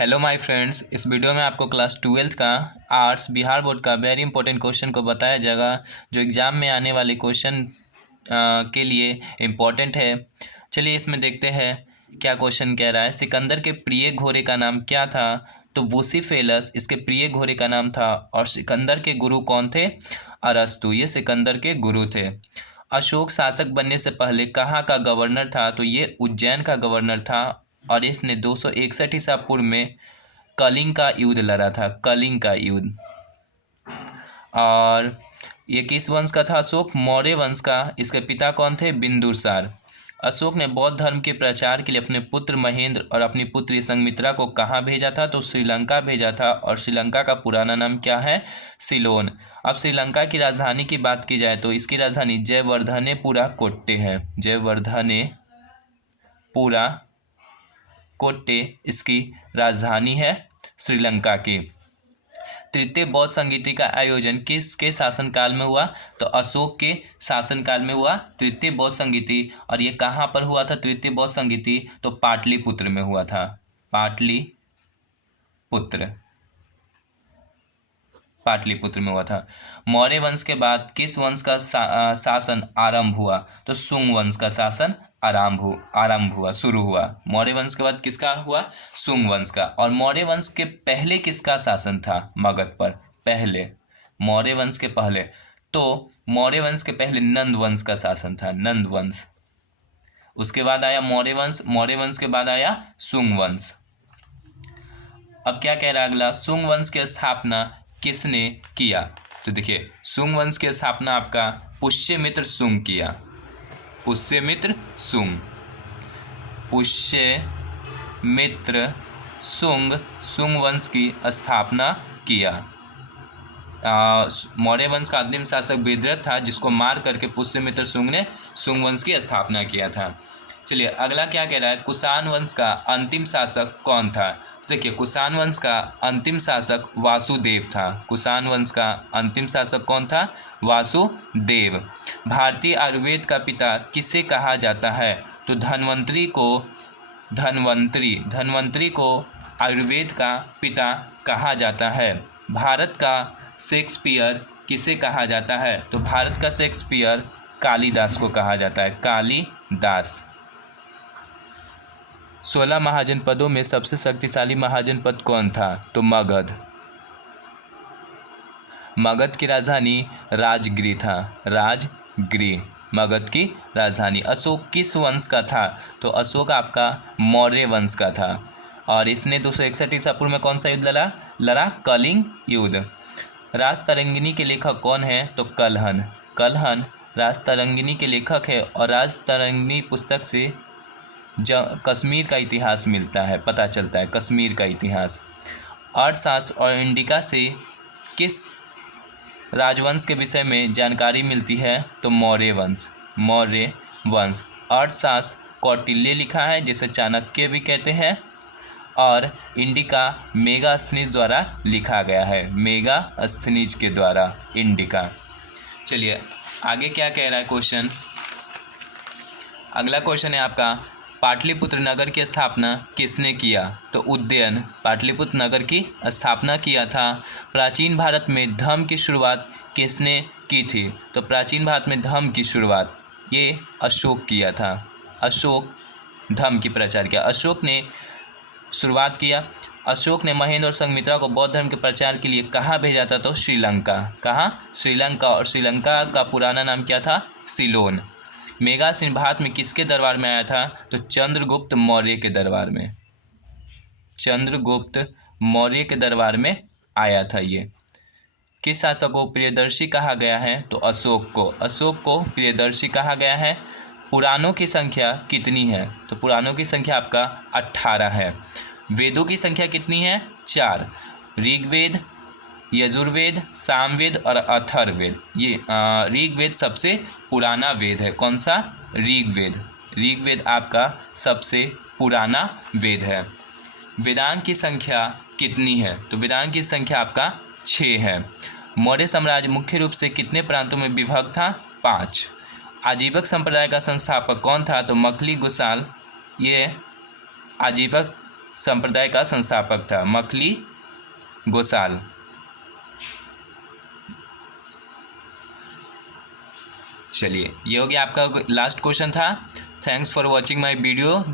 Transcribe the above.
Hello my friends, इस video में आपको क्लास 12th का आर्ट्स बिहार बोर्ड का वेरी इंपॉर्टेंट क्वेश्चन को बताया जाएगा जो एग्ज़ाम में आने वाले क्वेश्चन के लिए इम्पोर्टेंट है। चलिए इसमें देखते हैं क्या क्वेश्चन कह रहा है। सिकंदर के प्रिय घोड़े का नाम क्या था? तो बुसीफेलस इसके प्रिय घोड़े का नाम था। और सिकंदर के गुरु कौन थे? अरस्तु, ये सिकंदर के गुरु थे। अशोक शासक बनने से पहले कहाँ का गवर्नर था? तो ये उज्जैन का गवर्नर था और इसने 261 ईसा पूर्व में कलिंग का युद्ध लड़ा था, कलिंग का युद्ध। और ये किस वंश का था? अशोक मौर्य वंश का। इसके पिता कौन थे? बिंदुसार। अशोक ने बौद्ध धर्म के प्रचार के लिए अपने पुत्र महेंद्र और अपनी पुत्री संघमित्रा को कहाँ भेजा था? तो श्रीलंका भेजा था। और श्रीलंका का पुराना नाम क्या है? सिलोन। अब श्रीलंका की राजधानी की बात की जाए तो इसकी राजधानी जयवर्धनेपुरा कोट्टे है। जयवर्धनेपुरा कोट्टे इसकी राजधानी है श्रीलंका की। तृतीय बौद्ध संगीति का आयोजन किसके शासनकाल में हुआ? तो अशोक के शासनकाल में हुआ तृतीय बौद्ध संगीति। और ये कहाँ पर हुआ था तृतीय बौद्ध संगीति? तो पाटलिपुत्र में हुआ था, पाटलिपुत्र में हुआ था। मौर्य वंश के बाद किस वंश का शासन आरंभ हुआ? तो शुंग वंश का शासन आरंभ हुआ, शुरू हुआ। मौर्य वंश के बाद किसका हुआ? शुंग वंश का। और मौर्य वंश के पहले किसका शासन था मगध पर? पहले मौर्य वंश के पहले तो मौर्य वंश के पहले नंद वंश का शासन था, नंद वंश। उसके बाद आया मौर्य वंश, मौर्य वंश के बाद आया शुंग वंश। अब क्या कह रहा है अगला? शुंग वंश की स्थापना किसने किया? तो देखिए, शुंग वंश की स्थापना आपका पुष्यमित्र शुंग किया। पुष्यमित्र शुंग वंश की स्थापना किया। मौर्य वंश का अंतिम शासक विद्रथ था जिसको मार करके पुष्यमित्र शुंग ने शुंग वंश की स्थापना किया था। चलिए अगला क्या कह रहा है? कुषाण वंश का अंतिम शासक कौन था? देखिए, कुषाण वंश का अंतिम शासक वासुदेव था। कुषाण वंश का अंतिम शासक कौन था? वासुदेव। भारतीय आयुर्वेद का पिता किसे कहा जाता है? तो धन्वंतरी को आयुर्वेद का पिता कहा जाता है। भारत का शेक्सपियर किसे कहा जाता है? तो भारत का शेक्सपियर कालिदास को कहा जाता है, कालिदास। 16 महाजनपदों में सबसे शक्तिशाली महाजनपद कौन था? तो मगध। मगध की राजधानी राजगृह था, राजगृह मगध की राजधानी। अशोक किस वंश का था? तो अशोक आपका मौर्य वंश का था। और इसने 261 ईसा पूर्व में कौन सा युद्ध लड़ा? कलिंग युद्ध। राजतरंगिणी के लेखक कौन है? तो कल्हन राजतरंगिणी के लेखक है। और राजतरंगिणी पुस्तक से कश्मीर का इतिहास मिलता है, पता चलता है कश्मीर का इतिहास। अर्थशास्त्र और इंडिका से किस राजवंश के विषय में जानकारी मिलती है? तो मौर्य वंश। अर्थशास्त्र कौटिल्य लिखा है जिसे चाणक्य भी कहते हैं। और इंडिका मेगास्थनीज द्वारा लिखा गया है, मेगास्थनीज के द्वारा इंडिका। चलिए आगे क्या कह रहा है क्वेश्चन? अगला क्वेश्चन है आपका, पाटलिपुत्र नगर की स्थापना किसने किया? तो उदयन पाटलिपुत्र नगर की स्थापना किया था। प्राचीन भारत में धर्म की शुरुआत किसने की थी? तो प्राचीन भारत में धर्म की शुरुआत ये अशोक किया था। अशोक धर्म की प्रचार किया, अशोक ने शुरुआत किया। अशोक ने महेंद्र और संघमित्रा को बौद्ध धर्म के प्रचार के लिए कहाँ भेजा था? तो श्रीलंका। कहाँ? श्रीलंका। और श्रीलंका का पुराना नाम क्या था? सिलोन। मेगास्थनीज भारत में किसके दरबार में आया था? तो चंद्रगुप्त मौर्य के दरबार में, चंद्रगुप्त मौर्य के दरबार में आया था ये। किस शासक को प्रियदर्शी कहा गया है? तो अशोक को प्रियदर्शी कहा गया है। पुराणों की संख्या कितनी है? तो पुराणों की संख्या आपका 18 है। वेदों की संख्या कितनी है? 4। ऋग्वेद, यजुर्वेद, सामवेद और अथर्ववेद। ये ऋग्वेद सबसे पुराना वेद है। कौन सा? ऋग्वेद आपका सबसे पुराना वेद है। वेदांत की संख्या कितनी है? तो वेदांत की संख्या आपका 6 है। मौर्य साम्राज्य मुख्य रूप से कितने प्रांतों में विभक्त था? 5। आजीवक संप्रदाय का संस्थापक कौन था? तो मखली गुसाल ये आजीवक संप्रदाय का संस्थापक था? मखली गोसाल। चलिए, ये हो गया आपका लास्ट क्वेश्चन था। Thanks for watching my video.